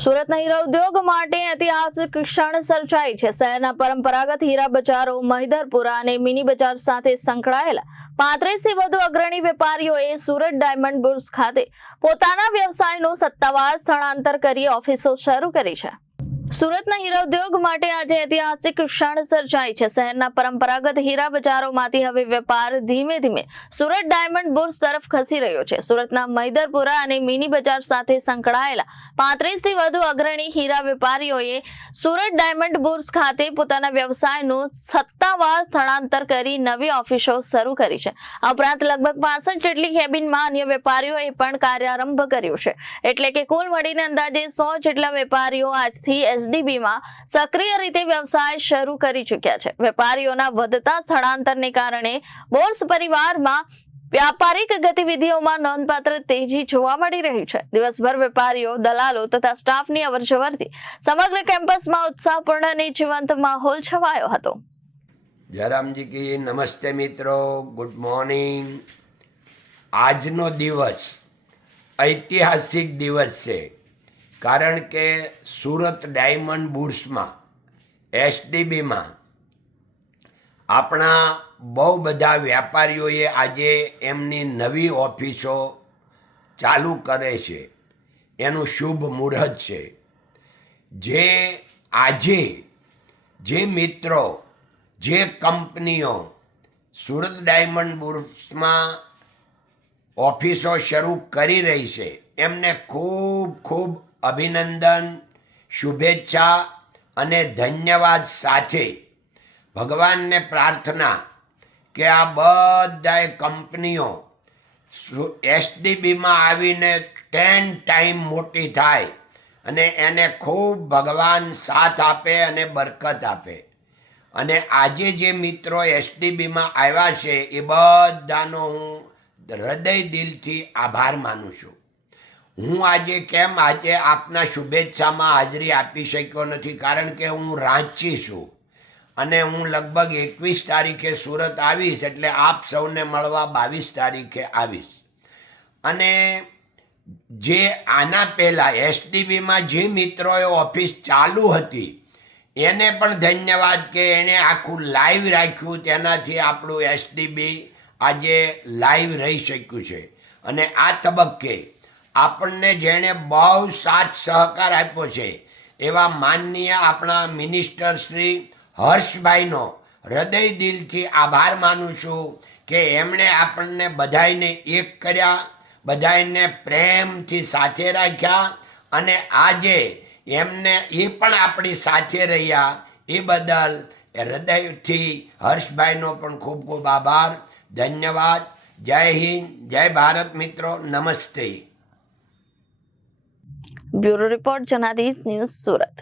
સુરતના હીરા ઉદ્યોગ માટે ઐતિહાસિક ક્ષણ સર્જાઈ છે। શહેરના પરંપરાગત હીરા બજારો મહિધરપુરા અને મિની બજાર સાથે સંકળાયેલા 35 થી વધુ અગ્રણી વેપારીઓએ સુરત ડાયમંડ બુર્સ ખાતે પોતાના વ્યવસાયનું સત્તાવાર સ્થળાંતર કરી ઓફિસો શરૂ કરી છે। સુરતના હીરા ઉદ્યોગ માટે આજે ઐતિહાસિક ક્ષણ સર્જાઈ છે। શહેરના પરંપરાગત હીરા બજારોમાંથી હવે વેપાર ધીમે ધીમે સુરત ડાયમંડ બુર્સ તરફ ખસી રહ્યો છે। સુરતના મહિધરપુરા અને મિની બજાર સાથે સંકળાયેલા 35 થી વધુ અગ્રણી હીરા વેપારીઓએ સુરત ડાયમંડ બુર્સ ખાતે પોતાના વ્યવસાયનું સત્તાવાર સ્થળાંતર કરી નવી ઓફિસો શરૂ કરી છે। આ ઉપરાંત લગભગ 65 જેટલી કેબિનમાં અન્ય વેપારીઓએ પણ કાર્યારંભ કર્યો છે। એટલે કે કુલ મળીને અંદાજે 100 જેટલા વેપારીઓ આજથી એસડીબી માં સક્રિય રીતે વ્યવસાય શરૂ કરી ચૂક્યા છે। વેપારીઓના વધતા સ્થળાંતરને કારણે બોર્સ પરિવારમાં વ્યાપારિક ગતિવિધિઓમાં નોંધપાત્ર તેજી જોવા મળી રહી છે। દિવસભર વેપારીઓ, દલાલો તથા સ્ટાફની અવરજવરથી સમગ્ર કેમ્પસમાં ઉત્સાહપૂર્ણ અને જીવંત માહોલ છવાયો હતો। જયરામજી કી નમસ્તે મિત્રો, ગુડ મોર્નિંગ। આજનો દિવસ ઐતિહાસિક દિવસ છે, કારણ કે સુરત ડાયમંડ બુર્સમાં એસડીબીમાં આપણા બહુ બધા વેપારીઓએ આજે એમની નવી ઓફિસો ચાલુ કરે છે, એનું શુભ મુહૂર્ત છે। જે આજે જે મિત્રો, જે કંપનીઓ સુરત ડાયમંડ બુર્સમાં ઓફિસો શરૂ કરી રહી છે, એમને ખૂબ ખૂબ અભિનંદન, શુભેચ્છા અને ધન્યવાદ સાથે ભગવાનને પ્રાર્થના કે આ બધાય કંપનીઓ એસડીબીમાં આવીને 10 ટાઈમ મોટી થાય અને એને ખૂબ ભગવાન સાથ આપે અને બરકત આપે। અને આજે જે મિત્રો એસડીબીમાં આવ્યા છે એ બધાનો હું હૃદય દિલથી આભાર માનું છું। હું આજે આપના શુભેચ્છામાં હાજરી આપી શક્યો નથી, કારણ કે હું રાંચી છું અને હું લગભગ 21 તારીખે સુરત આવીશ, એટલે આપ સૌને મળવા 22 તારીખે આવીશ। અને જે આના પહેલાં એસડીબીમાં જે મિત્રોએ ઓફિસ ચાલુ હતી એને પણ ધન્યવાદ કે એણે આખું લાઈવ રાખ્યું, તેનાથી આપણું એસડીબી આજે લાઈવ રહી શક્યું છે। અને આ તબક્કે આપણને જેણે બહુ સાથ સહકાર આપ્યો છે એવા માનનીય આપણા મિનિસ્ટર શ્રી હર્ષભાઈનો હૃદય દિલથી આભાર માનું છું કે એમણે આપણને બધાઈને એક કર્યા, બધાઈને પ્રેમથી સાથે રાખ્યા અને આજે એમને એ પણ આપણી સાથે રહ્યા। એ બદલ હૃદયથી હર્ષભાઈનો પણ ખૂબ ખૂબ આભાર, ધન્યવાદ। જય હિન્દ, જય ભારત મિત્રો, નમસ્તે। Bureau report, Janadesh news, Surat.